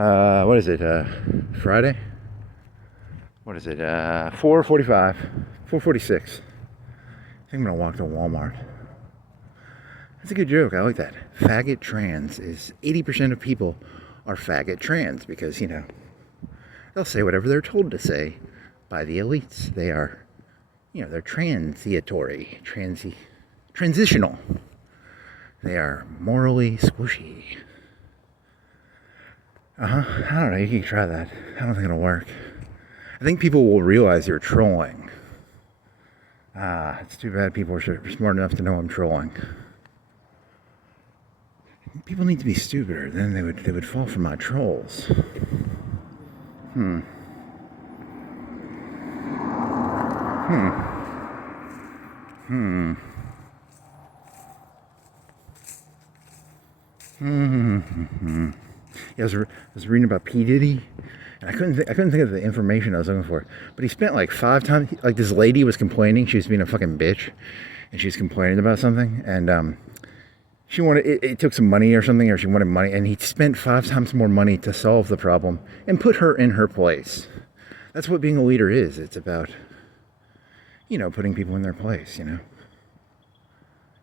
What is it? Friday? What is it? 4:45, 4:46. I think I'm gonna walk to Walmart. That's a good joke. I like that. Faggot trans is 80% of people are faggot trans because, you know, they'll say whatever they're told to say by the elites. They are, you know, they're transitory, transitional. They are morally squishy. I don't know. You can try that. I don't think it'll work. I think people will realize you're trolling. It's too bad people are smart enough to know I'm trolling. People need to be stupider, then they would fall for my trolls. Yeah, I was reading about P. Diddy, and I couldn't think of the information I was looking for. But he spent like 5 times. Like this lady was complaining, she was being a fucking bitch, and she was complaining about something, and she wanted it took some money or something, or she wanted money, and he spent 5 times more money to solve the problem and put her in her place. That's what being a leader is. It's about, you know, putting people in their place. You know,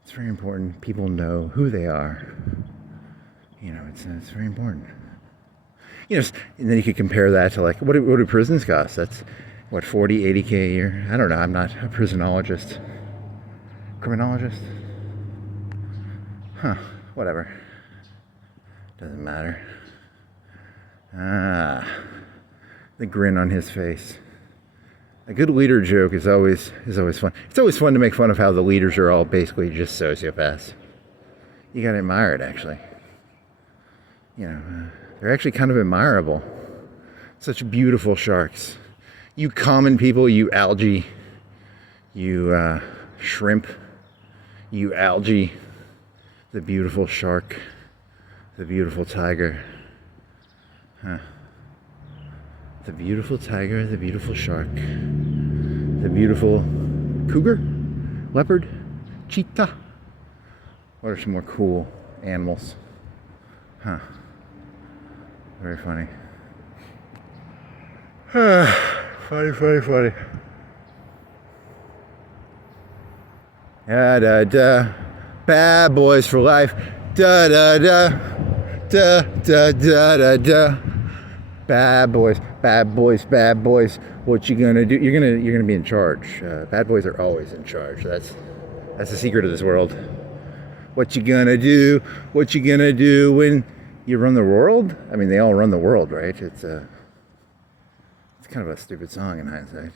it's very important. People know who they are. You know, it's very important. You know, and then you could compare that to like, what do prisons cost? That's, what, 40, 80K a year? I don't know. I'm not a prisonologist. Criminologist? Whatever. Doesn't matter. The grin on his face. A good leader joke is always fun. It's always fun to make fun of how the leaders are all basically just sociopaths. You gotta admire it, actually. You know, they're actually kind of admirable. Such beautiful sharks. You common people, you algae, you shrimp, you algae, the beautiful shark, the beautiful tiger. The beautiful tiger, the beautiful shark, the beautiful cougar, leopard, cheetah. What are some more cool animals? Very funny. Funny. Da da da. Bad boys for life. Da da da. Da da da da da. Bad boys. What you gonna do? You're gonna be in charge. Bad boys are always in charge. That's the secret of this world. What you gonna do? What you gonna do when you run the world? I mean, they all run the world, right? It's kind of a stupid song in hindsight.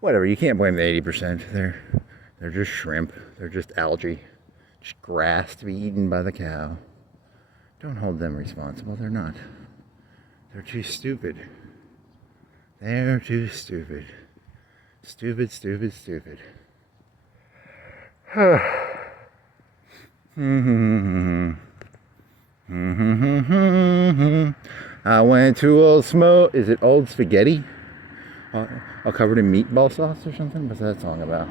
Whatever. You can't blame the 80%. They're just shrimp. They're just algae, just grass to be eaten by the cow. Don't hold them responsible. They're not. They're too stupid. They're too stupid. Stupid. I went to Old Smoke. Is it Old Spaghetti? All covered in meatball sauce or something? What's that song about?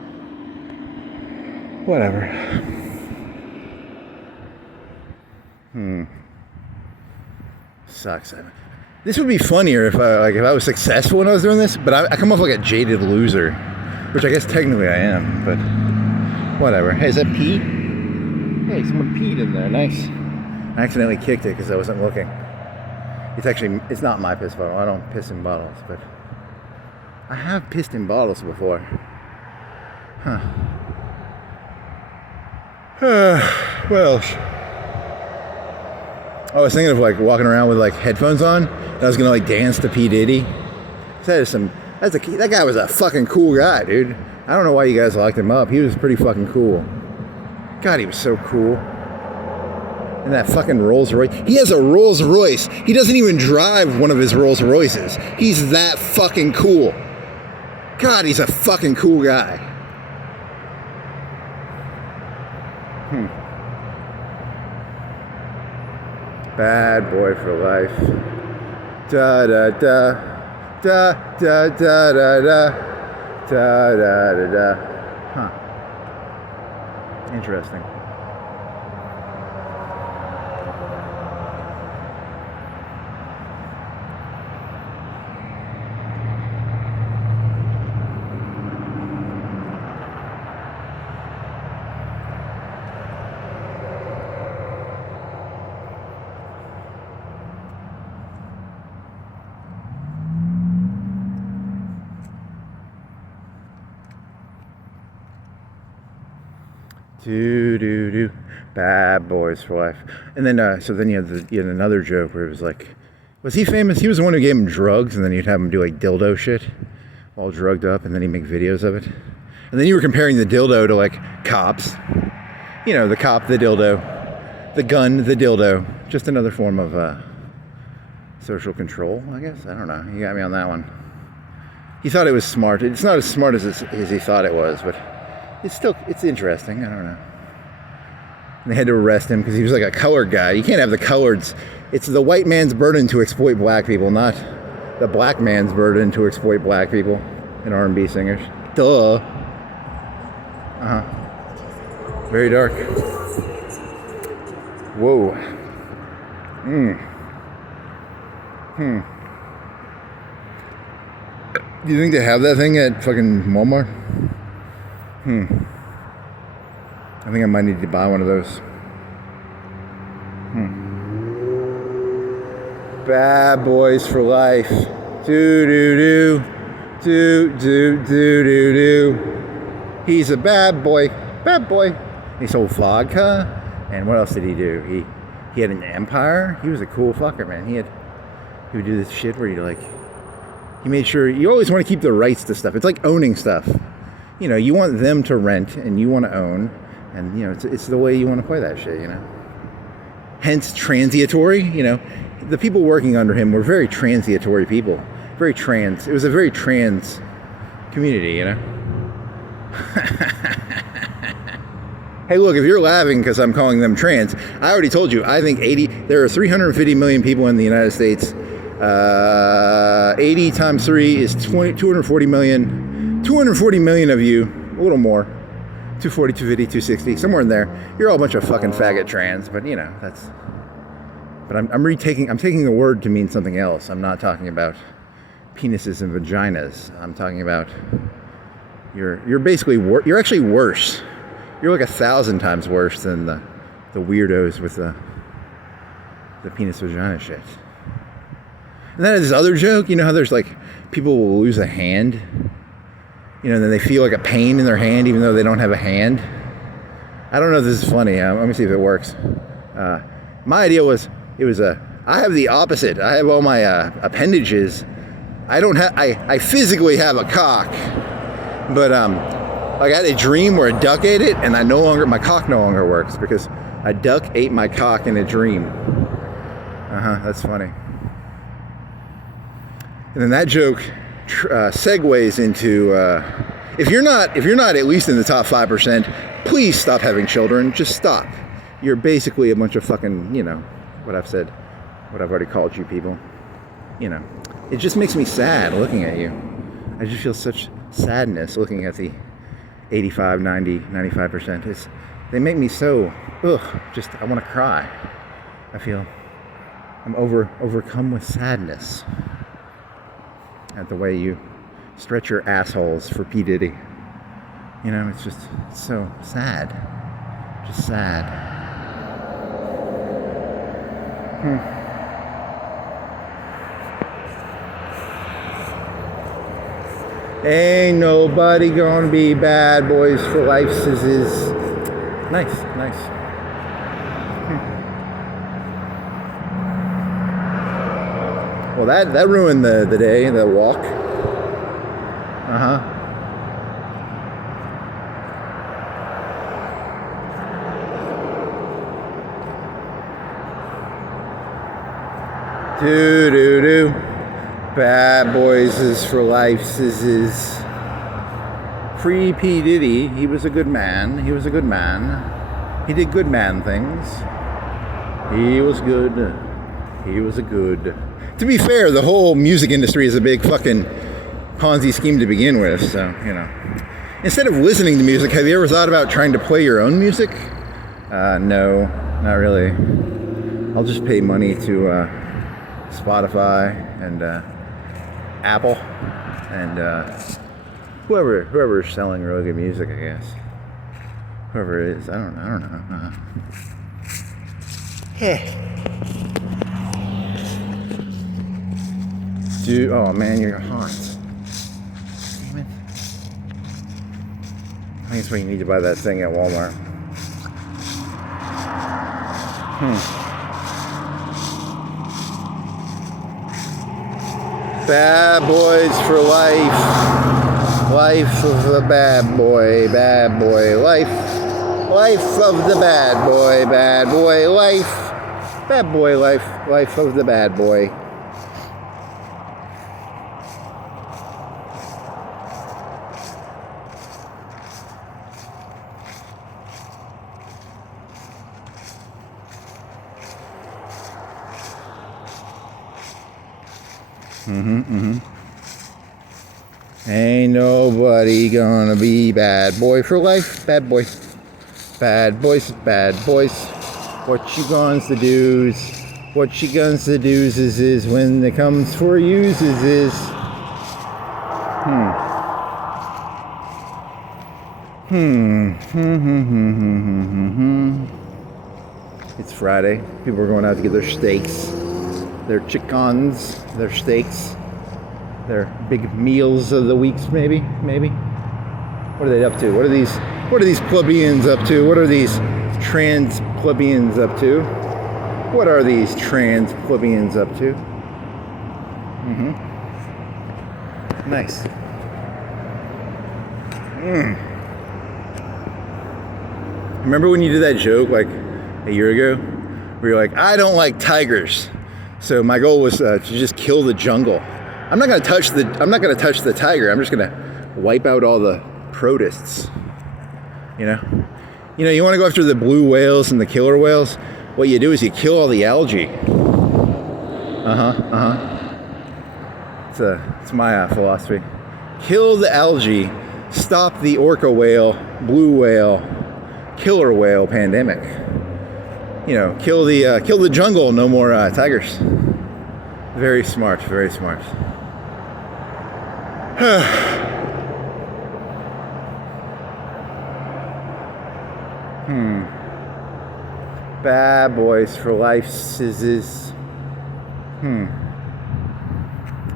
Whatever. Sucks. This would be funnier if I was successful when I was doing this, but I come off like a jaded loser, which I guess technically I am, but whatever. Hey, is that pee? Hey, someone peed in there. Nice. I accidentally kicked it because I wasn't looking. It's not my piss bottle. I don't piss in bottles, but I have pissed in bottles before. Well, I was thinking of like walking around with like headphones on, and I was gonna like dance to P. Diddy. That guy was a fucking cool guy, dude. I don't know why you guys locked him up. He was pretty fucking cool. God, he was so cool. And that fucking Rolls-Royce. He has a Rolls-Royce. He doesn't even drive one of his Rolls-Royces. He's that fucking cool. God, he's a fucking cool guy. Bad boy for life. Da da da. Da da da da da. Da da da da. Interesting. Do bad boys for life. And then so then you had another joke where it was like, was he famous? He was the one who gave him drugs, and then you'd have him do like dildo shit, all drugged up, and then he'd make videos of it. And then you were comparing the dildo to like cops. You know, the cop, the dildo, the gun, the dildo. Just another form of social control, I guess. I don't know. You got me on that one. He thought it was smart. It's not as smart as he thought it was, but it's interesting. I don't know. And they had to arrest him because he was like a colored guy. You can't have the coloreds. It's the white man's burden to exploit black people, not the black man's burden to exploit black people and R&B singers. Duh. Very dark. Whoa. Do you think they have that thing at fucking Walmart? I think I might need to buy one of those. Bad boys for life. Do. He's a bad boy. Bad boy. He sold vodka. And what else did he do? He had an empire. He was a cool fucker, man. He would do this shit where he made sure you always want to keep the rights to stuff. It's like owning stuff. You know, you want them to rent and you want to own, and you know, it's the way you want to play that shit, you know. Hence transitory, you know. The people working under him were very transitory people. Very trans. It was a very trans community, you know. Hey, look, if you're laughing because I'm calling them trans, I already told you, I think there are 350 million people in the United States. 80 times 3 is 240 million. 240 million of you, a little more, 240, 250, 260, somewhere in there. You're all a bunch of fucking faggot trans, but you know, but I'm taking the word to mean something else. I'm not talking about penises and vaginas. I'm talking about, you're basically, you're actually worse. You're like 1,000 times worse than the weirdos with the penis vagina shit. And then this other joke, you know how there's like, people will lose a hand, you know, and then they feel like a pain in their hand even though they don't have a hand. I don't know if this is funny. Let me see if it works. My idea was, I have the opposite. I have all my appendages. I physically have a cock, but I had a dream where a duck ate it, and my cock no longer works because a duck ate my cock in a dream. That's funny. And then that joke segues into if you're not at least in the top 5%, please stop having children. Just stop. You're basically a bunch of fucking, you know, what I've said, what I've already called you people. You know, it just makes me sad looking at you. I just feel such sadness looking at the 85, 90, 95%. They make me so, I want to cry. I feel I'm overcome with sadness at the way you stretch your assholes for P. Diddy. You know, it's so sad. Just sad. Ain't nobody gonna be bad boys for life, sizzes. Nice. Well, that ruined the day, the walk. Do. Bad boys is for life, sizzes. Free P. Diddy, he was a good man. He did good man things. He was good. To be fair, the whole music industry is a big fucking Ponzi scheme to begin with, so, you know. Instead of listening to music, have you ever thought about trying to play your own music? No, not really. I'll just pay money to Spotify and Apple and whoever's selling really good music, I guess. Whoever it is, I don't know. Hey. Dude, oh man, you're hot. Damn it. I think that's why you need to buy that thing at Walmart. Bad boys for life. Life of the bad boy, life. Life of the bad boy, life. Bad boy life, life of the bad boy. Ain't nobody gonna be bad boy for life, bad boy. Bad boys, what you gonna do? What you gonna do is when it comes for uses is. It's Friday. People are going out to get their steaks, their chickens, their steaks, their big meals of the weeks, maybe. What are they up to? What are these plebeians up to? What are these trans plebeians up to? What are these trans plebeians up to? Nice. Remember when you did that joke like a year ago? Where you're like, I don't like tigers. So my goal was to just kill the jungle. I'm not gonna touch the tiger. I'm just gonna wipe out all the protists. You know, you want to go after the blue whales and the killer whales. What you do is you kill all the algae. It's my philosophy. Kill the algae. Stop the orca whale, blue whale, killer whale pandemic. Kill the jungle. No more tigers. Very smart. Very smart. Bad boys for life, sizzes.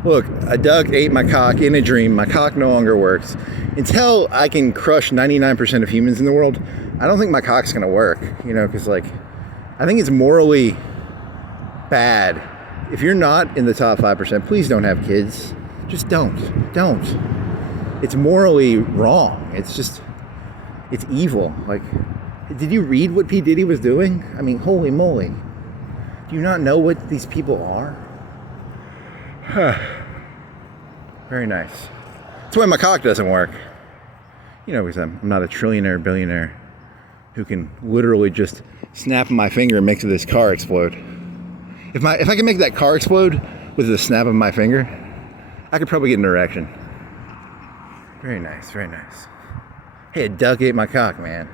Look, a duck ate my cock in a dream. My cock no longer works. Until I can crush 99% of humans in the world, I don't think my cock's gonna work. Because I think it's morally bad. If you're not in the top 5%, please don't have kids. Just don't. It's morally wrong. It's evil. Did you read what P. Diddy was doing? I mean, holy moly. Do you not know what these people are? Very nice. That's why my cock doesn't work. Because I'm not a trillionaire, billionaire who can literally just snap my finger and make this car explode. If I can make that car explode with the snap of my finger, I could probably get an erection. Very nice, very nice. Hey, a duck ate my cock, man.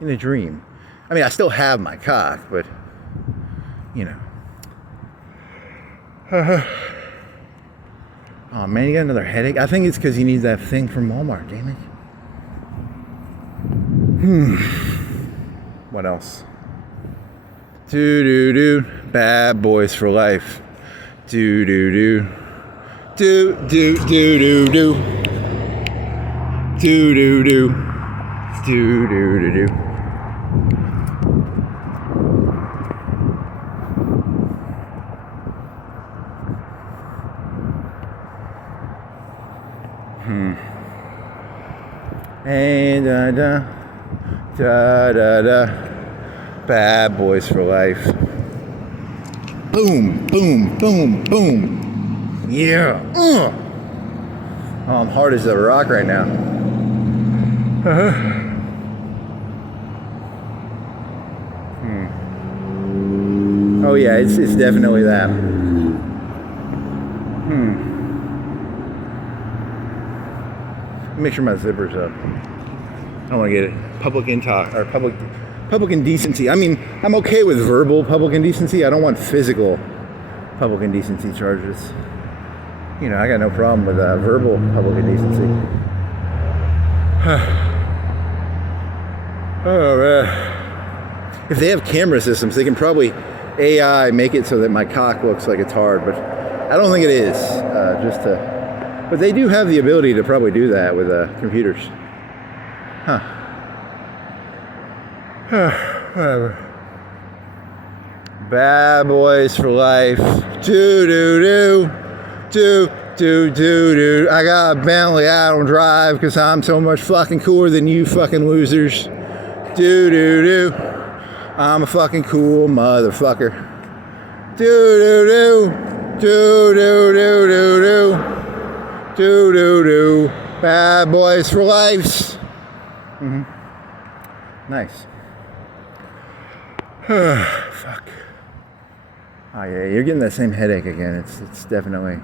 In a dream. I mean, I still have my cock, but, Oh, man, you got another headache? I think it's because you need that thing from Walmart, damn it. What else? Do. Bad boys for life. Do. Do. And da. Bad boys for life. Boom. Yeah. Oh, I'm hard as a rock right now. Oh yeah, it's definitely that. Make sure my zipper's up. I don't want to get public Public indecency. I mean, I'm okay with verbal public indecency. I don't want physical public indecency charges. You know, I got no problem with verbal public indecency. Oh man. If they have camera systems, they can probably AI make it so that my cock looks like it's hard, but I don't think it is. But they do have the ability to probably do that with computers. Huh. Whatever. Bad boys for life. Do. I got a Bentley I don't drive because I'm so much fucking cooler than you fucking losers. Do. I'm a fucking cool motherfucker. Do. Bad boys for life. Mm-hmm. Nice. Fuck. Oh yeah, you're getting that same headache again. It's definitely.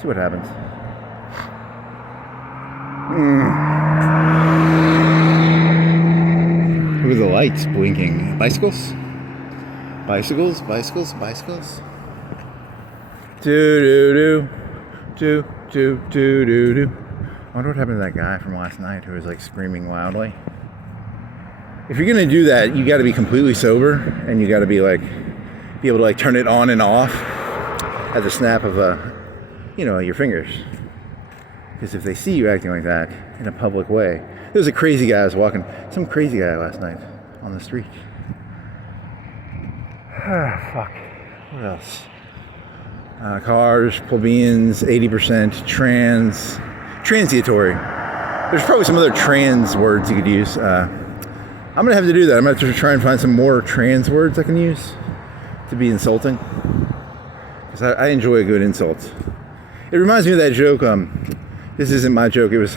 See what happens. Who are the lights blinking? Bicycles? Do. I wonder what happened to that guy from last night who was like screaming loudly. If you're gonna do that, you got to be completely sober, and you got to be able to like turn it on and off at the snap of your fingers. Because if they see you acting like that in a public way, there was a crazy guy I was walking, some crazy guy last night on the street. Fuck. What else? Cars, plebeians, 80%, transitory. There's probably some other trans words you could use. I'm gonna have to do that. I'm gonna have to try and find some more trans words I can use to be insulting. Because I enjoy a good insult. It reminds me of that joke. This isn't my joke. It was,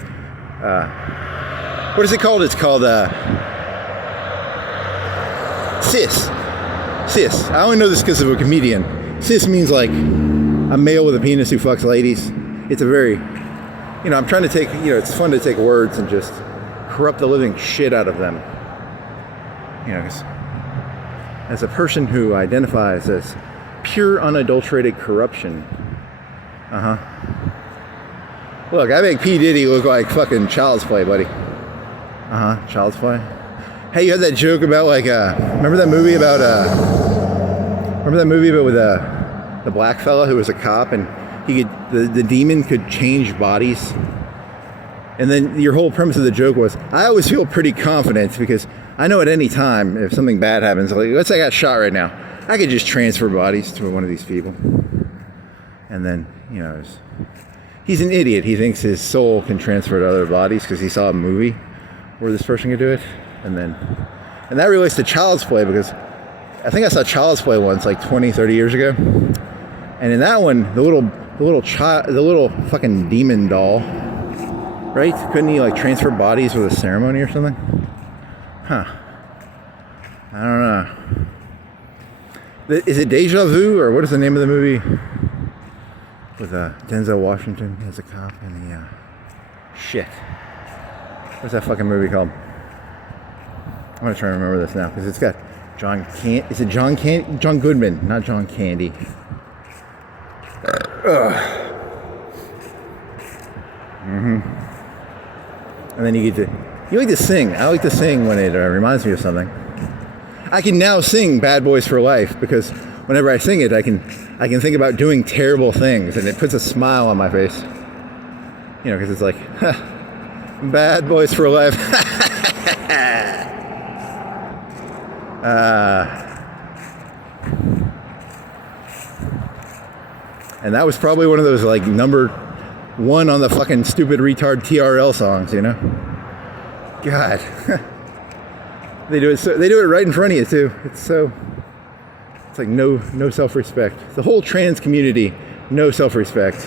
what is it called? It's called cis. Cis. I only know this because of a comedian. Cis means like a male with a penis who fucks ladies. It's a very, I'm trying to take, it's fun to take words and just corrupt the living shit out of them. As a person who identifies as pure unadulterated corruption. Look, I make P. Diddy look like fucking child's play, buddy. Child's play. Hey, you had that joke about remember that movie about with the black fella who was a cop and the demon could change bodies? And then your whole premise of the joke was, I always feel pretty confident because I know at any time if something bad happens, like let's say I got shot right now, I could just transfer bodies to one of these people. And then, he's an idiot. He thinks his soul can transfer to other bodies because he saw a movie where this person could do it. And that relates to Child's Play because I think I saw Child's Play once, like 20, 30 years ago. And in that one, the little fucking demon doll, right? Couldn't he like transfer bodies with a ceremony or something? Huh. I don't know. Is it Deja Vu, or what is the name of the movie with Denzel Washington as a cop and the shit? What's that fucking movie called? I'm gonna try to remember this now because it's got is it John Goodman, not John Candy. And then you like to sing. I like to sing when it reminds me of something. I can now sing Bad Boys for Life because whenever I sing it, I can think about doing terrible things and it puts a smile on my face. Because it's like, Bad Boys for Life. And that was probably one of those like number one on the fucking stupid retard TRL songs, God. They do it right in front of you too. It's like no self-respect. The whole trans community, no self-respect.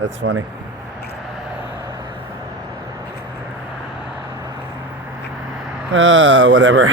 That's funny. Whatever.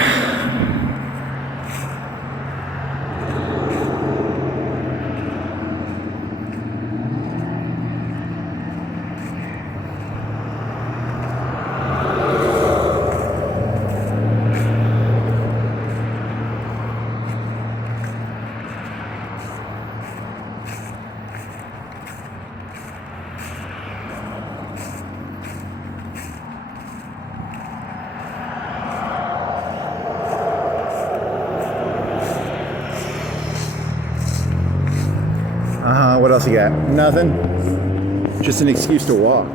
else you got? Nothing? Just an excuse to walk.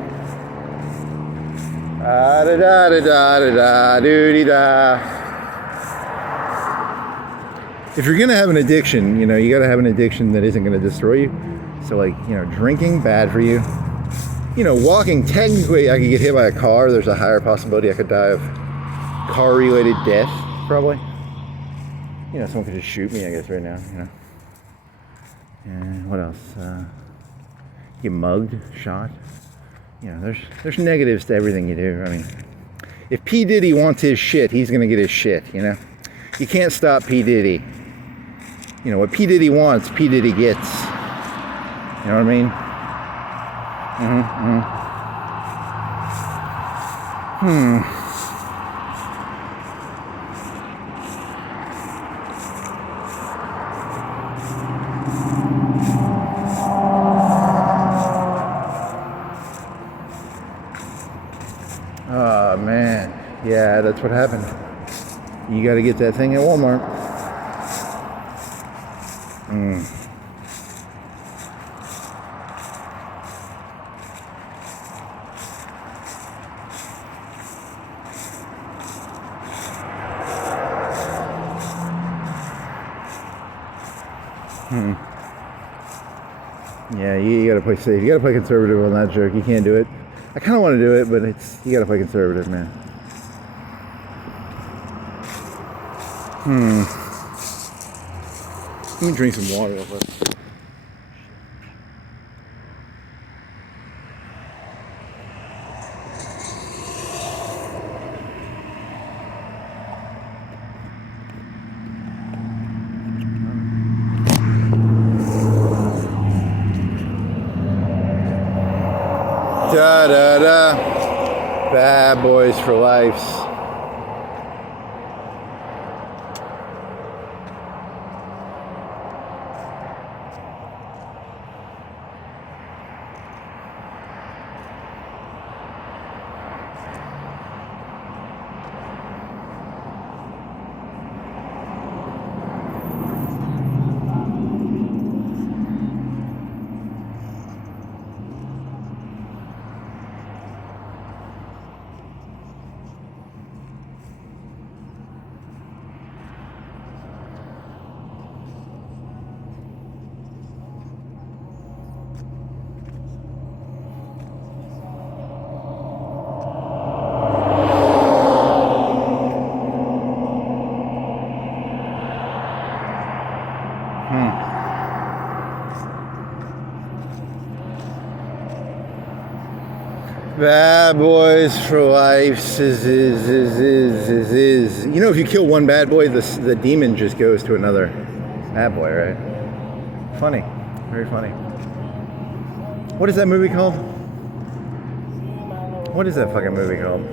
If you're gonna have an addiction, you know, you gotta have an addiction that isn't gonna destroy you. So like, you know, drinking, bad for you. You know, walking, technically I could get hit by a car. There's a higher possibility I could die of car-related death, probably. You know, someone could just shoot me, I guess, right now, you know. And what else? Get mugged, shot. You know, there's negatives to everything you do. I mean, if P. Diddy wants his shit, he's gonna get his shit, you know. You can't stop P. Diddy. You know, what P. Diddy wants, P. Diddy gets. You know what I mean? Oh man, yeah, that's what happened. You got to get that thing at Walmart. Yeah, you got to play safe. You got to play conservative on that joke. You can't do it. I kind of want to do it, but you got to play conservative, man. Let me drink some water real quick. Da da da. Bad boys for life. Bad boys for life is. You know, if you kill one bad boy, the demon just goes to another bad boy, right? Funny. Very funny. What is that movie called? What is that fucking movie called?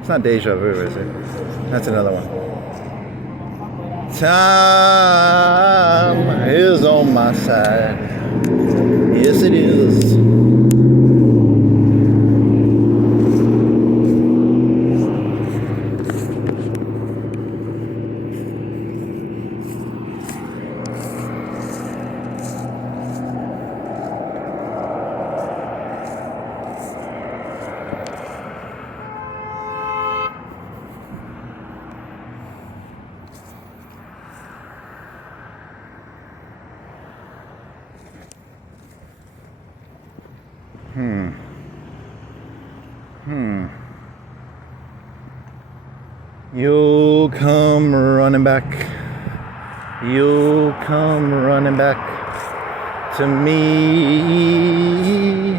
It's not Deja Vu, is it? That's another one. Time is on my side. Yes, it is. You'll come running back. You'll come running back to me.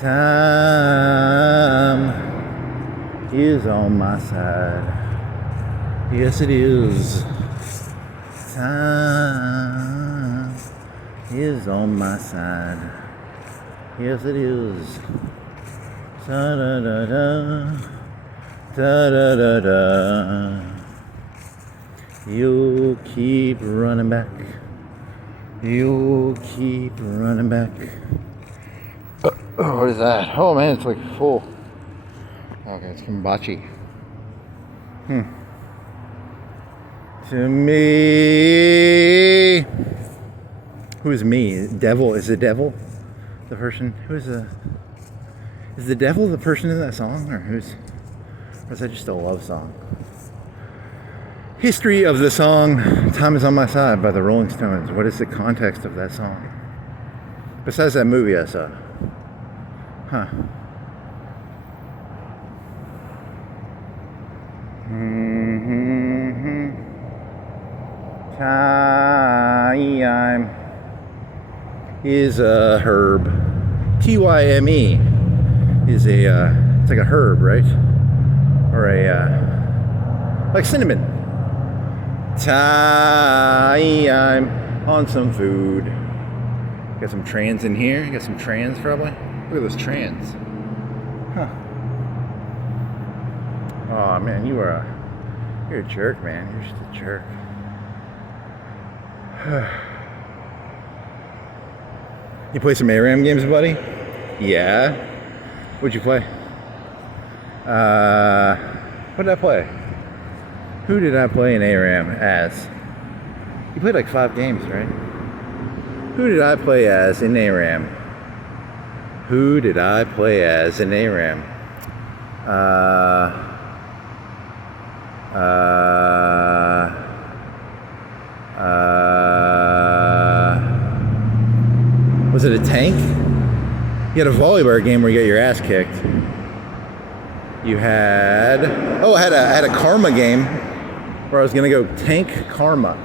Time is on my side. Yes, it is. Time is on my side. Yes, it is. Da da da da. Da da da da. You'll keep running back. You'll keep running back. Oh, what is that? Oh man, it's like full. Okay, it's kombucha. To me. Who is me? Devil? Is the devil the person? Is the devil the person in that song? Or is that just a love song? History of the song Time Is On My Side by the Rolling Stones. What is the context of that song? Besides that movie I saw. Huh. Time is a herb. T-Y-M-E is it's like a herb, right? Or like cinnamon. Time on some food. Got some trans in here. Got some trans probably. Look at those trans. Huh. Oh man, you're a jerk, man. You're just a jerk. You play some ARAM games, buddy? Yeah. What'd you play? What did I play? Who did I play in ARAM as? You played like 5 games, right? Who did I play as in ARAM? Who did I play as in ARAM? Was it a tank? You had a volleyball game where you got your ass kicked. You had... Oh, I had a karma game where I was going to go tank karma.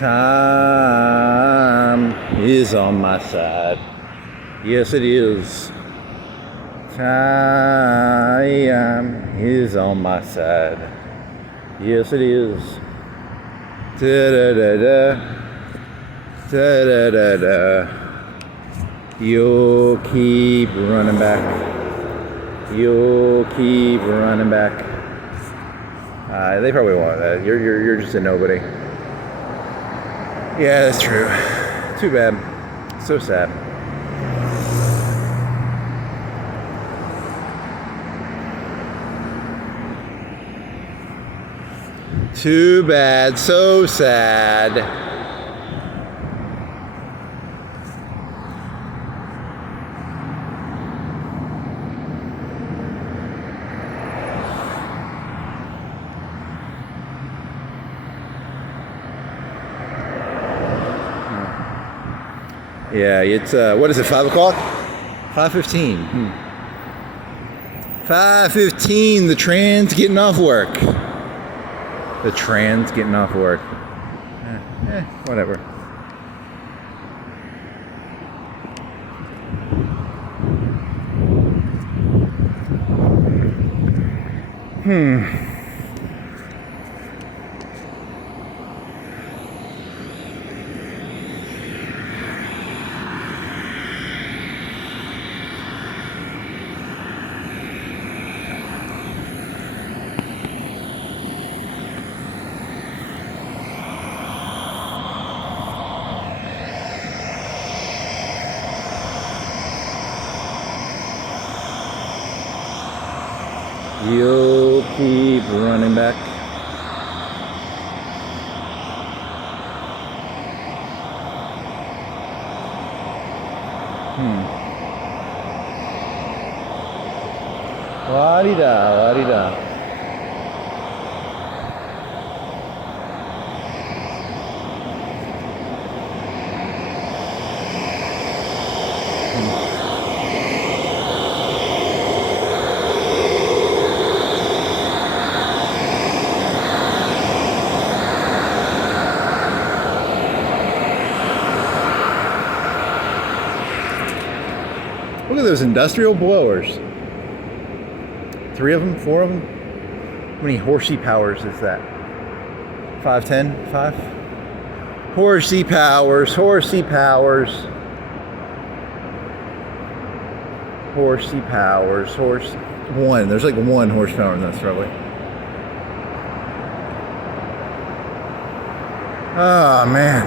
Time is on my side. Yes, it is. Time is on my side. Yes, it is. Da-da-da-da. Da-da-da-da. You'll keep running back. You'll keep running back. They probably want that. You're just a nobody. Yeah, that's true. Too bad. So sad. Too bad. So sad. Yeah, it's, what is it, 5 o'clock? 5:15. 5:15, the trans getting off work. The trans getting off work. Whatever. You'll keep running back. La-di-da, la-di-da. Look at those industrial blowers. 3 of them? 4 of them? How many horsey powers is that? 5, 10? 5? Horsey powers, horsey powers. Horsey powers, one. There's like 1 horsepower in this, probably. Oh, man.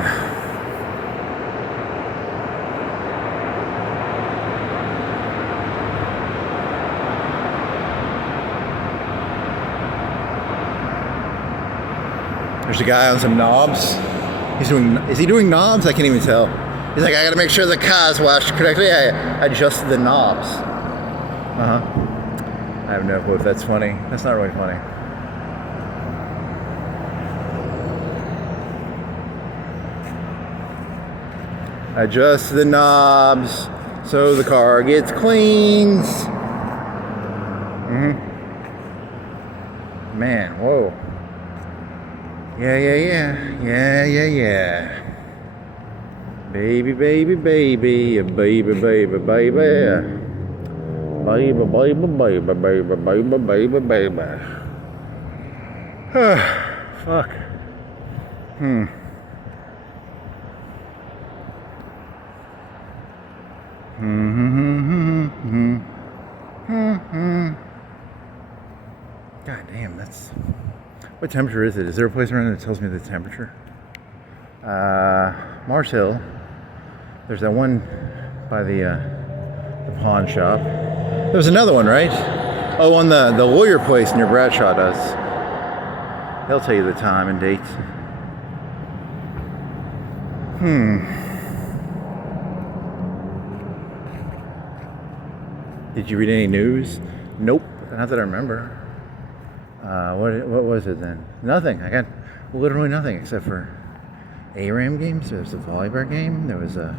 There's a guy on some knobs. Is he doing knobs? I can't even tell. He's like, I gotta make sure the car's washed correctly. I adjusted the knobs. I have no clue if that's funny. That's not really funny. Adjust the knobs so the car gets cleans. Man, whoa. Yeah. Baby. Fuck. God damn, that's... What temperature is it? Is there a place around that tells me the temperature? Mars Hill. There's that one by the pawn shop. There's another one, right? Oh, on the lawyer place near Bradshaw does. They'll tell you the time and date. Did you read any news? Nope. Not that I remember. What was it then? Nothing. I got literally nothing except for ARAM games. There was a volleyball game. There was a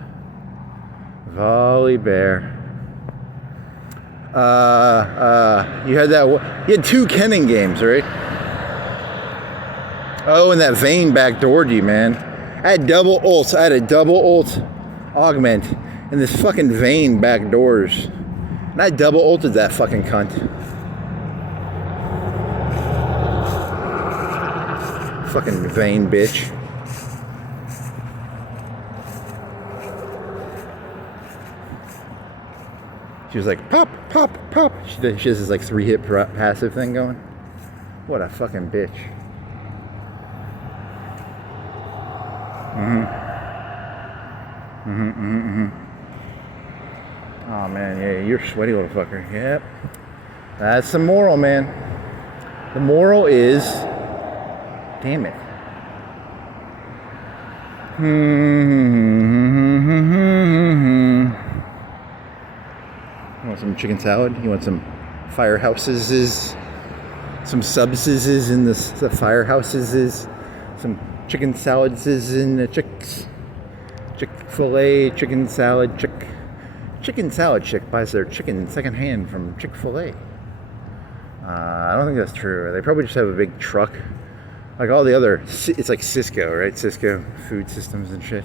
volley bear. You had that. You had 2 Kenning games, right? Oh, and that Vane backdoored you, man. I had double ults. I had a double ult augment, and this fucking Vane backdoors. And I double ulted that fucking cunt. Fucking Vane bitch. She was like, pop. She has this like 3-hit passive thing going. What a fucking bitch. Oh man, yeah, you're a sweaty little fucker. Yep. That's the moral, man. The moral is, damn it. You want some chicken salad? You want some firehouses? Some subses in the firehouses? Some chicken salads in the chicks? Chick-fil-A chicken salad chick. Chicken salad chick buys their chicken secondhand from Chick-fil-A. I don't think that's true. They probably just have a big truck. Like all the other, it's like Cisco, right? Cisco food systems and shit.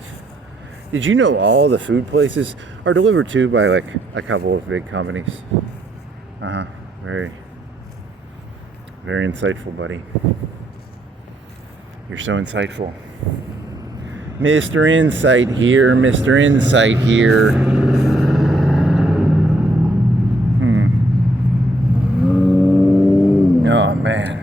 Did you know all the food places are delivered to by like a couple of big companies? Very, very insightful, buddy. You're so insightful. Mr. Insight here, Mr. Insight here. Oh, man.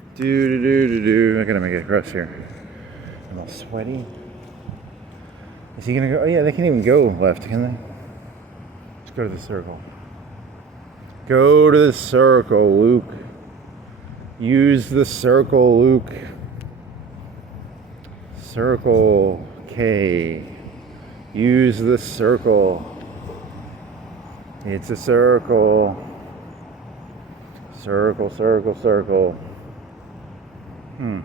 I gotta make it across here. I'm all sweaty. Is he gonna go? Oh yeah, they can't even go left, can they? Let's go to the circle. Go to the circle, Luke. Use the circle, Luke. Circle K. Use the circle. It's a circle. Circle, circle, circle. Hmm.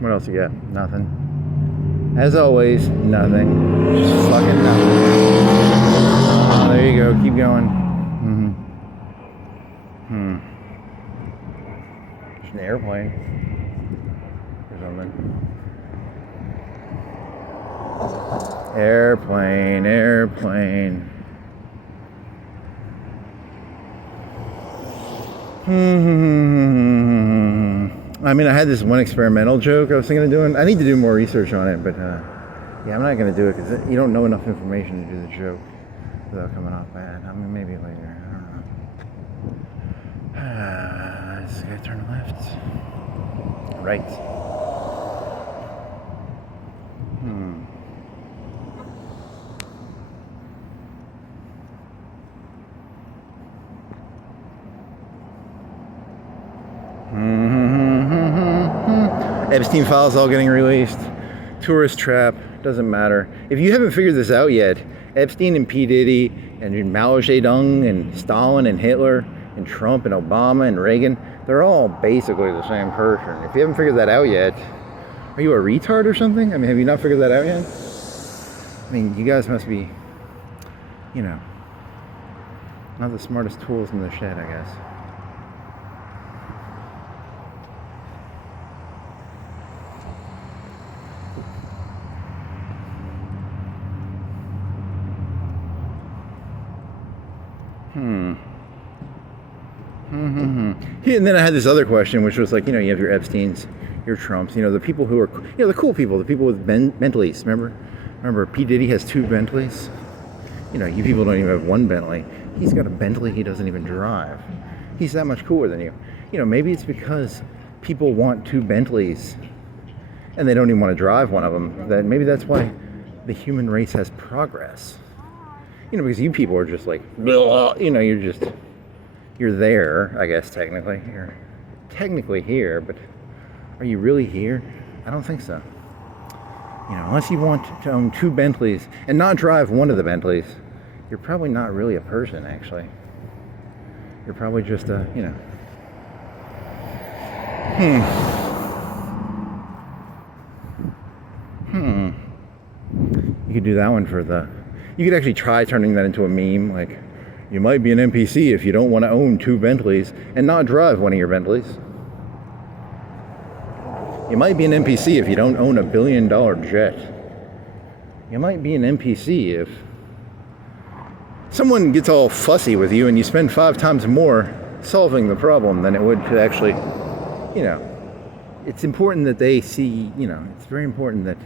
What else you got? Nothing. As always, nothing. Just fucking nothing. Oh, there you go. Keep going. Just an airplane or something. Airplane, airplane. I mean, I had this one experimental joke I was thinking of doing. I need to do more research on it, but yeah, I'm not going to do it because you don't know enough information to do the joke without coming off bad. I mean, maybe later. I don't know. This guy turn left. Right. Epstein files all getting released. Tourist trap, doesn't matter. If you haven't figured this out yet, Epstein and P. Diddy and Mao Zedong and Stalin and Hitler and Trump and Obama and Reagan, they're all basically the same person. If you haven't figured that out yet, are you a retard or something? I mean, have you not figured that out yet? I mean, you guys must be, you know, not the smartest tools in the shed, I guess. And then I had this other question, which was like, you know, you have your Epsteins, your Trumps, you know, the people who are, you know, the cool people, the people with Bentleys. Remember, P. Diddy has 2 Bentleys. You know, you people don't even have 1 Bentley. He's got a Bentley he doesn't even drive. He's that much cooler than you. You know, maybe it's because people want 2 Bentleys and they don't even want to drive one of them. That maybe that's why the human race has progress. You know, because you people are just like, blah, you know, you're there, I guess, technically. You're technically here, but are you really here? I don't think so. You know, unless you want to own 2 Bentleys and not drive one of the Bentleys, you're probably not really a person, actually. You're probably just a, you know. You could do that one for the... You could actually try turning that into a meme, like, you might be an NPC if you don't want to own 2 Bentleys and not drive one of your Bentleys. You might be an NPC if you don't own a $1 billion jet. You might be an NPC if someone gets all fussy with you and you spend 5 times more solving the problem than it would to actually, you know, it's important that they see, you know, it's very important that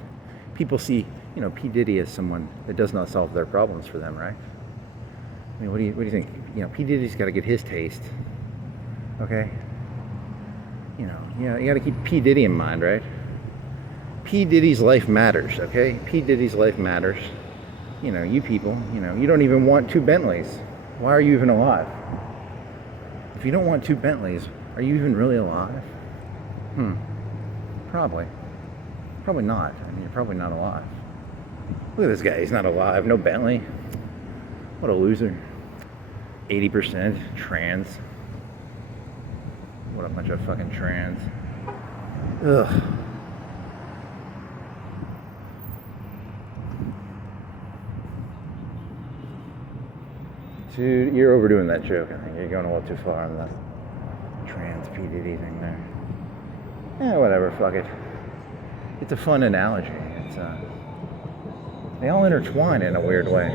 people see, you know, P. Diddy as someone that does not solve their problems for them, right? I mean, what do you think? You know, P. Diddy's got to get his taste, okay? You know, you got to keep P. Diddy in mind, right? P. Diddy's life matters, okay? P. Diddy's life matters. You know, you people, you know, you don't even want 2 Bentleys. Why are you even alive? If you don't want 2 Bentleys, are you even really alive? Probably. Probably not. I mean, you're probably not alive. Look at this guy. He's not alive. No Bentley. What a loser. 80% trans. What a bunch of fucking trans. Ugh. Dude, you're overdoing that joke. I think you're going a little too far on the trans P. Diddy thing there. Yeah, whatever, fuck it. It's a fun analogy. It's they all intertwine in a weird way.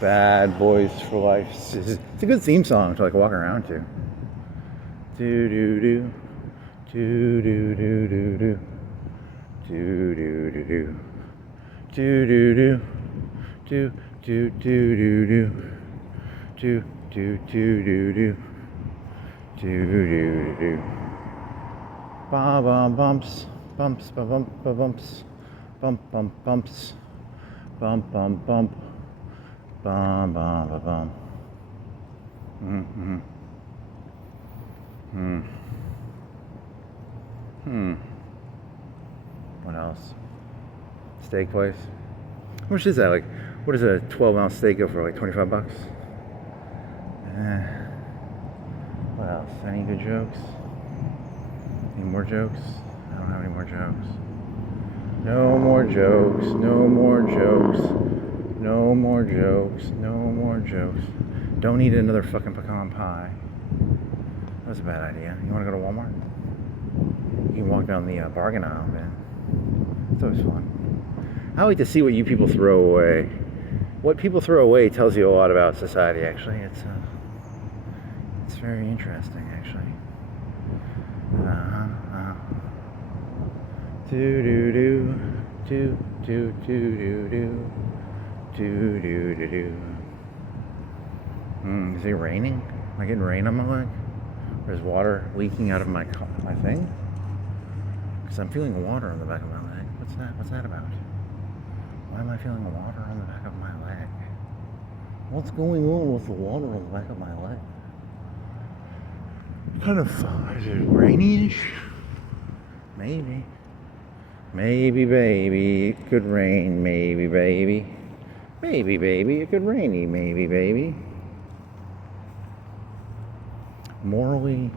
Bad Boys for Life. It's a good theme song to like walk around to. Do do do. Do do do do do. Do do do do. Do do do. Do do do do do. Do do do do do. Do do do. Bum bum bumps. Bumps bum bump bumps. Bump bump bumps. Bump bump bump. Bum bum bum bum. What else? Steak place. How much is that? Like, what does a 12-ounce steak go for? Like $25? What else? Any good jokes? Any more jokes? I don't have any more jokes. No more jokes. No more jokes. No more jokes. No more jokes. Don't eat another fucking pecan pie. That was a bad idea. You want to go to Walmart? You can walk down the bargain aisle, man. It's always fun. I like to see what you people throw away. What people throw away tells you a lot about society, actually. It's very interesting, actually. Do do do do do do do do do do do do. Is it raining? Am I getting rain on my leg? There's water leaking out of my thing? Because I'm feeling water on the back of my leg. What's that? What's that about? Why am I feeling water on the back of my leg? What's going on with the water on the back of my leg? Kind of, is it rainy-ish? Maybe. Maybe, baby, it could rain. Maybe, baby. Maybe, baby, it could rainy. Maybe, baby. Morally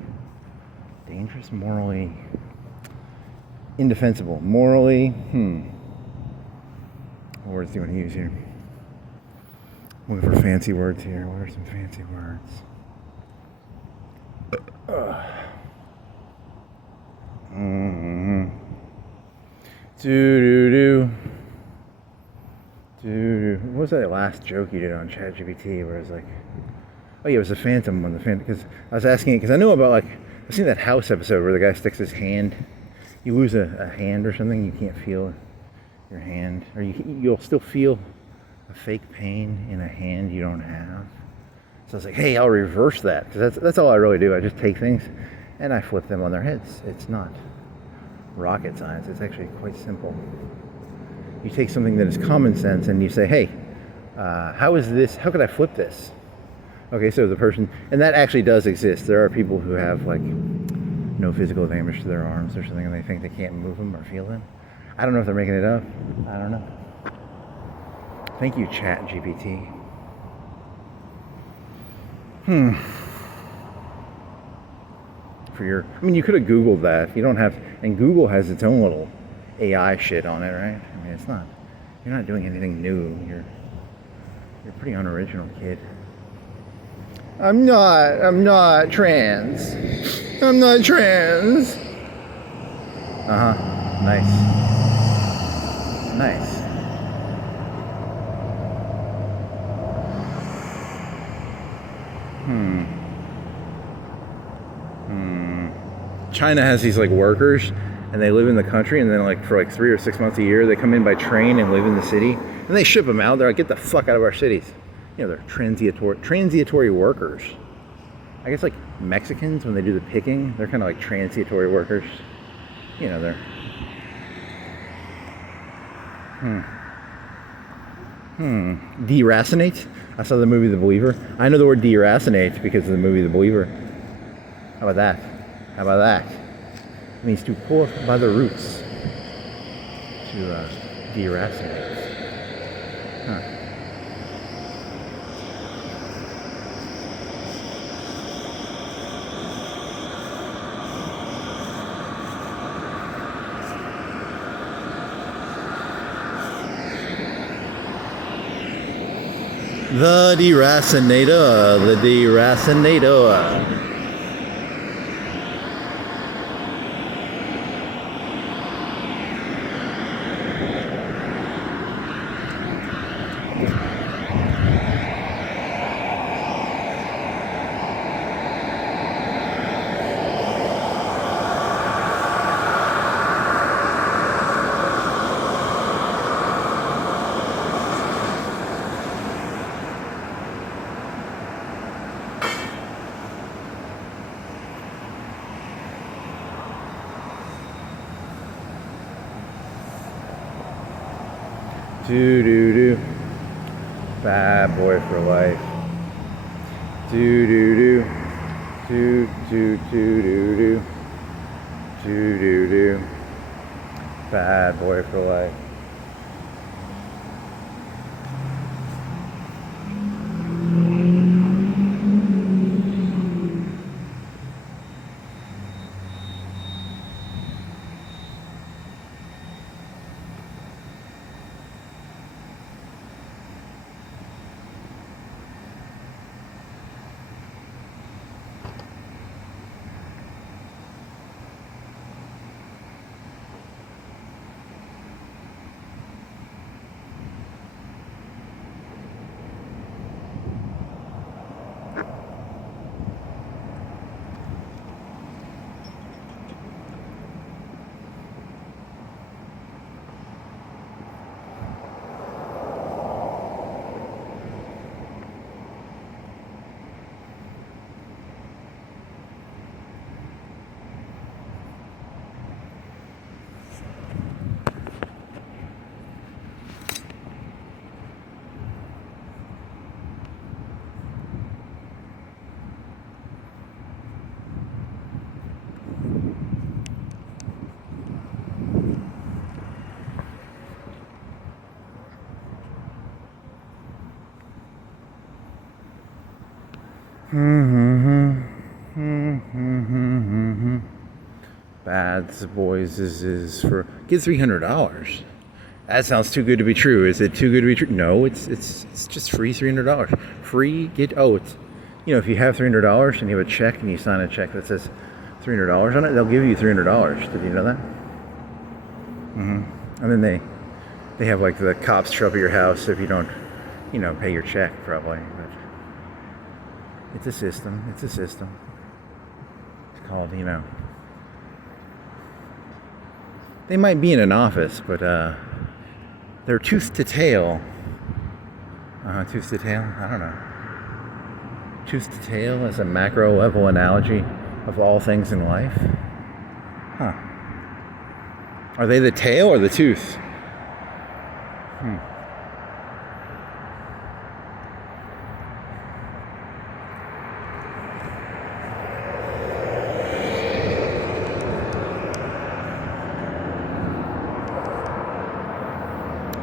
dangerous, morally indefensible, morally, what words do you want to use here? I'm looking for fancy words here. What are some fancy words? What was that last joke you did on ChatGPT where it was like, oh yeah, it was the Phantom one, because I was asking it, because I know about, like, I've seen that House episode where the guy sticks his hand, you lose a hand or something, you can't feel your hand, or you'll still feel a fake pain in a hand you don't have. So I was like, hey, I'll reverse that, because that's all I really do. I just take things and I flip them on their heads. It's not rocket science. It's actually quite simple. You take something that is common sense and you say, hey, how could I flip this? Okay, so the person, and that actually does exist. There are people who have, like, no physical damage to their arms or something, and they think they can't move them or feel them. I don't know if they're making it up. I don't know. Thank you, ChatGPT. You could have Googled that. You don't have, and Google has its own little AI shit on it, right? I mean, you're not doing anything new. You're a pretty unoriginal kid. I'm not trans. I'm not trans. Nice. China has these, like, workers, and they live in the country, and then, like, for like 3 or 6 months a year, they come in by train and live in the city, and they ship them out. They're like, get the fuck out of our cities. You know, they're transitory workers. I guess, like, Mexicans, when they do the picking, they're kind of like transitory workers. You know, they're... Deracinate? I saw the movie The Believer. I know the word deracinate because of the movie The Believer. How about that? It means to pull up by the roots. To deracinate. The deracinator. Do do do. Bad boy for life. Do do do. Do do do do do. Do do do. Bad boy for life. Bad boys is for get $300. That sounds too good to be true. Is it too good to be true? No, it's just free $300. Free get it's if you have $300 and you have a check and you sign a check that says $300 on it, they'll give you $300. Did you know that? And then they have like the cops show up at your house if you don't pay your check probably. But it's a system. It's a system. It's called, they might be in an office, but they're tooth to tail. Tooth to tail? I don't know. Tooth to tail is a macro level analogy of all things in life. Huh. Are they the tail or the tooth?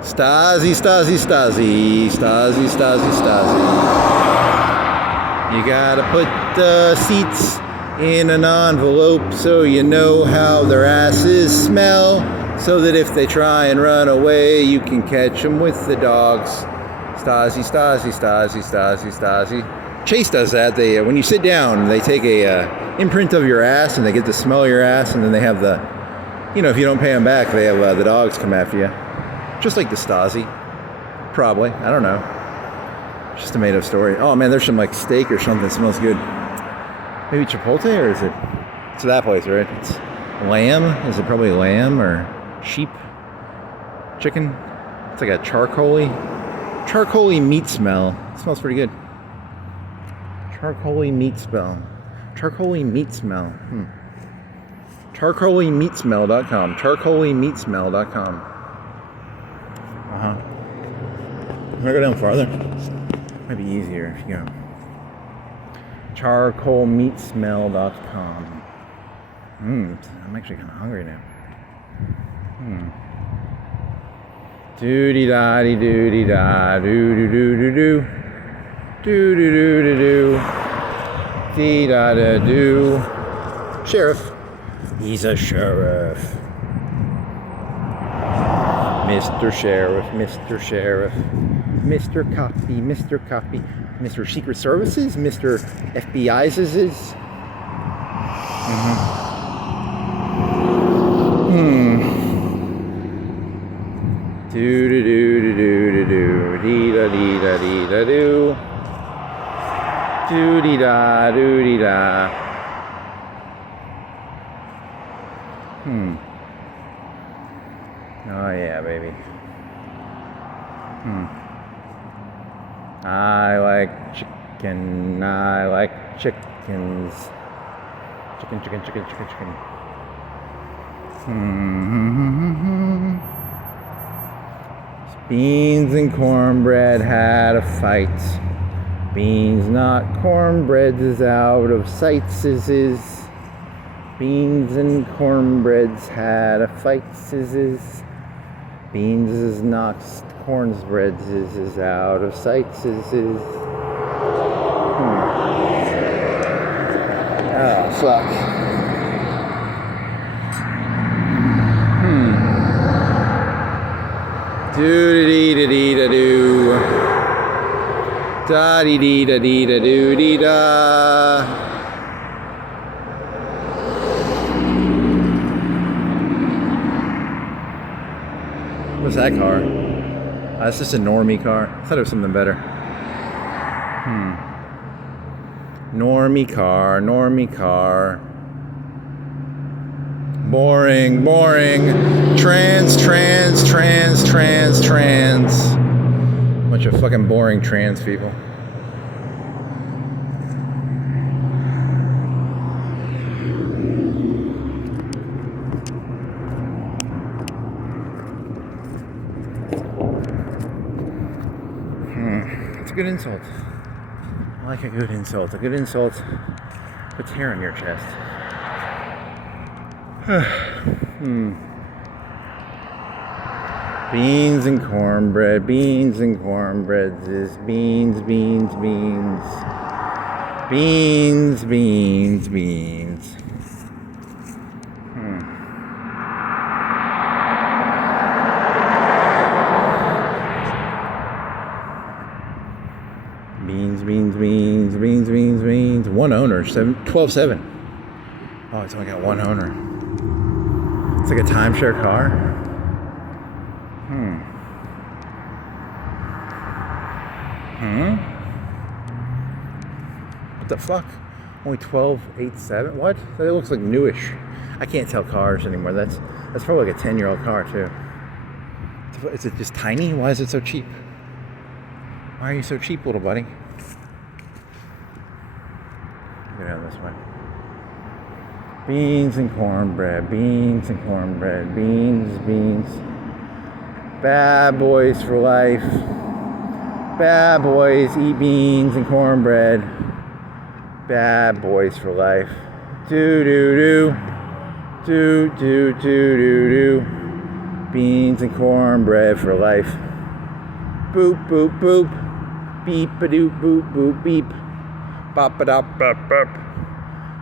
Stasi, Stasi, Stasi, Stasi, Stasi, Stasi. You gotta put the seats in an envelope so you know how their asses smell, so that if they try and run away, you can catch them with the dogs. Stasi, Stasi, Stasi, Stasi, Stasi. Chase does that. They when you sit down, they take a imprint of your ass and they get to smell your ass, and then they have the, if you don't pay them back, they have the dogs come after you. Just like the Stasi. Probably. I don't know. Just a made-up story. Oh man, there's some like steak or something that smells good. Maybe Chipotle, or is it? It's that place, right? It's lamb. Is it probably lamb or sheep? Chicken? It's like a charcoaly meat smell. It smells pretty good. Charcoaly meat smell. Charcoaly meat smell. Charcoalymeatsmell.com. Charcoalymeatsmell.com. I'm gonna go down farther. Might be easier if you go. Charcoalmeatsmell.com. I'm actually kind of hungry now. Doody da dee doody da doo doo doo doo doo doo doo doo doo doo dee da da doo. Sheriff. He's a sheriff. Mr. Sheriff, Mr. Sheriff, Mr. Copy, Mr. Copy, Mr. Secret Services, Mr. FBI's. Do do do do do do do dee da dee da dee da do do dee da do dee da. Oh yeah, baby. I like chicken. I like chickens. Chicken, chicken, chicken, chicken, chicken. Beans and cornbread had a fight. Beans not cornbread is out of sight. Beans and cornbreads had a fight. Beans is not cornbreads is out of sight. Oh fuck. Do-dee-dee-dee-da-doo. Da-dee-dee-da-dee-da-doo-dee-da. What's that car? That's just a normie car. I thought it was something better. Normie car, normie car. Boring, boring. Trans. Bunch of fucking boring trans people. It's a good insult. I like a good insult. A good insult puts hair on your chest. Beans and cornbread, beans and cornbreads is beans. Beans. Beans. Beans. Beans. One owner, 12.7. Oh, it's only got one owner. It's like a timeshare car. What the fuck? Only 12.87? What? It looks like newish. I can't tell cars anymore. That's probably like a 10-year-old car too. Is it just tiny? Why is it so cheap? Why are you so cheap, little buddy? Go down this way. Beans and cornbread, beans and cornbread, beans. Bad boys for life. Bad boys eat beans and cornbread. Bad boys for life. Do. Beans and cornbread for life. Boop. Beep-a-doop, boop, beep. Bop-a-dop, bop.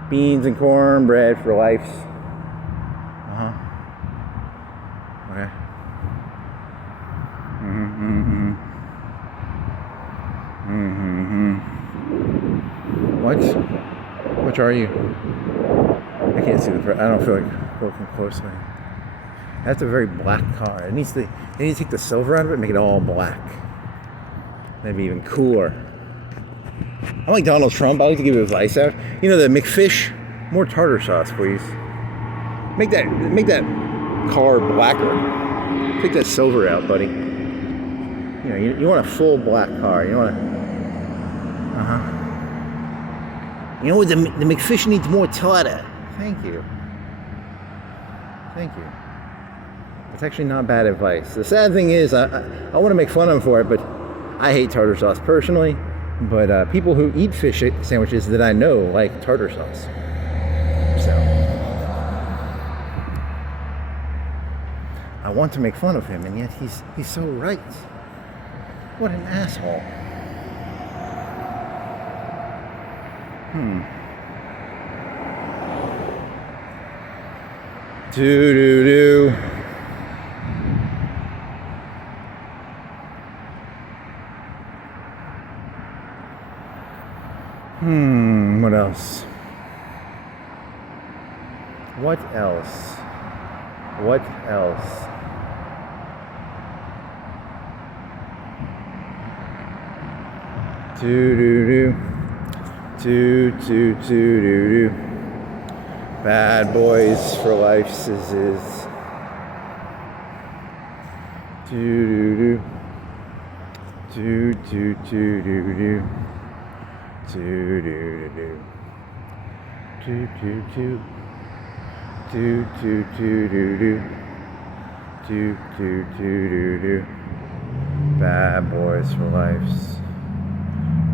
Beans and cornbread for life. Okay. What? Which are you? I can't see the. I don't feel like looking closely. That's a very black car. They need to take the silver out of it and make it all black. That'd be even cooler. I'm like Donald Trump. I like to give advice out. You know the McFish? More tartar sauce, please. Make that car blacker. Take that silver out, buddy. You know, you want a full black car. You want to. You know what? The McFish needs more tartar. Thank you. It's actually not bad advice. The sad thing is, I want to make fun of him for it, but I hate tartar sauce personally. But people who eat fish sandwiches that I know like tartar sauce. So I want to make fun of him, and yet he's so right. What an asshole. Do. What else? What else? Do. Bad boys for life, Do. Bad boys for life.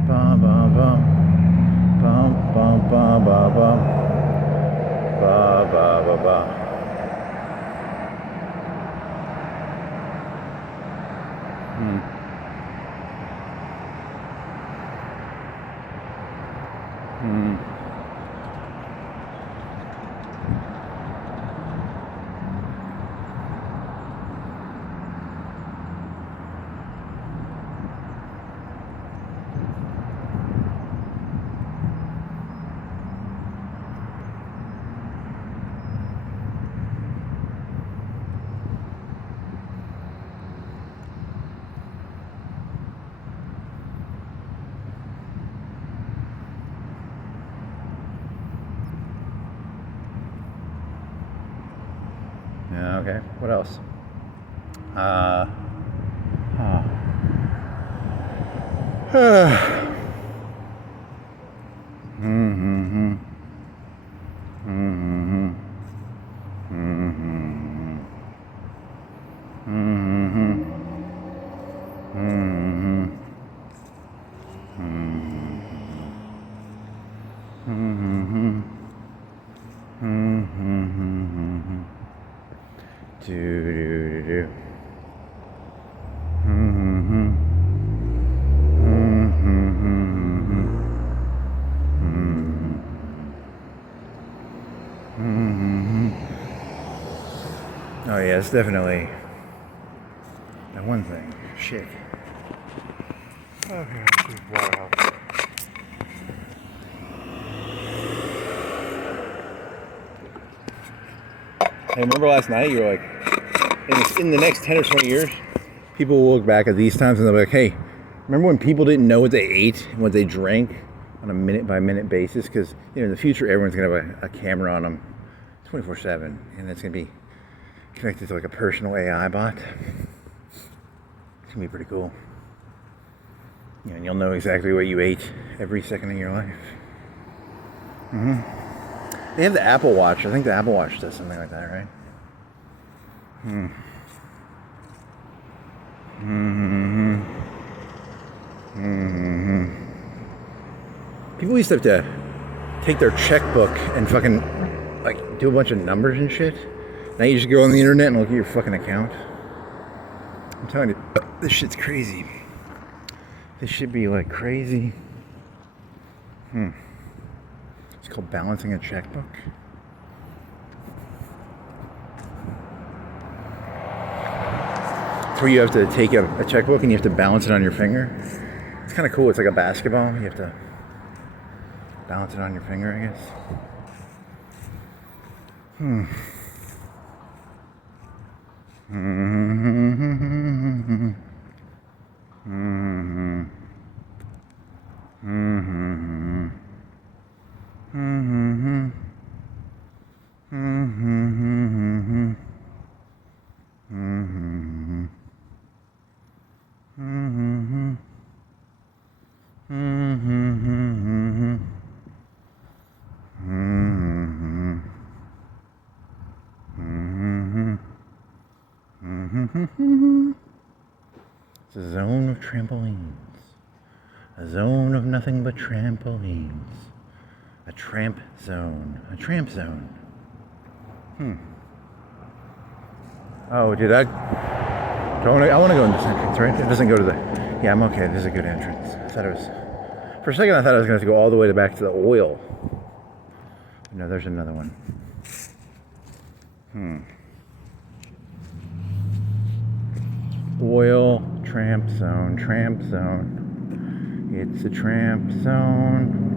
Bum bum bum. Bum bum bum bum bum. Ba ba ba ba. Yeah, okay. What else? Oh yeah, it's definitely that one thing. Shit. Okay, let's see water helps. Hey, remember last night? You were like, in the next 10 or 20 years, people will look back at these times and they'll be like, hey, remember when people didn't know what they ate and what they drank on a minute by minute basis? Because in the future, everyone's going to have a camera on them 24/7, and it's going to be connected to like a personal AI bot. It's going to be pretty cool. And you'll know exactly what you ate every second of your life. They have the Apple Watch. I think the Apple Watch does something like that, right? People used to have to take their checkbook and fucking like do a bunch of numbers and shit. Now you just go on the internet and look at your fucking account. I'm telling you, this shit's crazy. This should be like crazy. It's called balancing a checkbook. It's where you have to take a checkbook and you have to balance it on your finger. It's kind of cool. It's like a basketball. You have to balance it on your finger, I guess. It's a zone of trampolines. A zone of nothing but trampolines. A tramp zone. A tramp zone. Oh, did I want to go in this entrance, right? It doesn't go to the... Yeah, I'm okay. This is a good entrance. I thought it was... For a second, I thought I was going to have to go all the way back to the oil. No, there's another one. Oil, tramp zone, tramp zone. It's a tramp zone.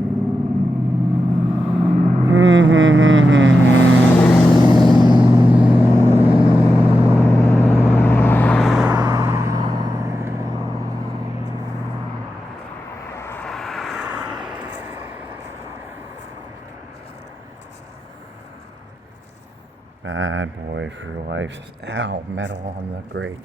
Bad boy for life. Ow, metal on the grate.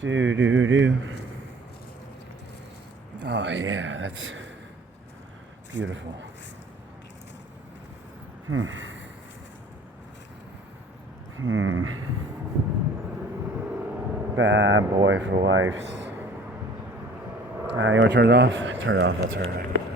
Do do do. Oh yeah, that's beautiful. Bad boy for life. You want to turn it off? Turn it off. I'll turn it off.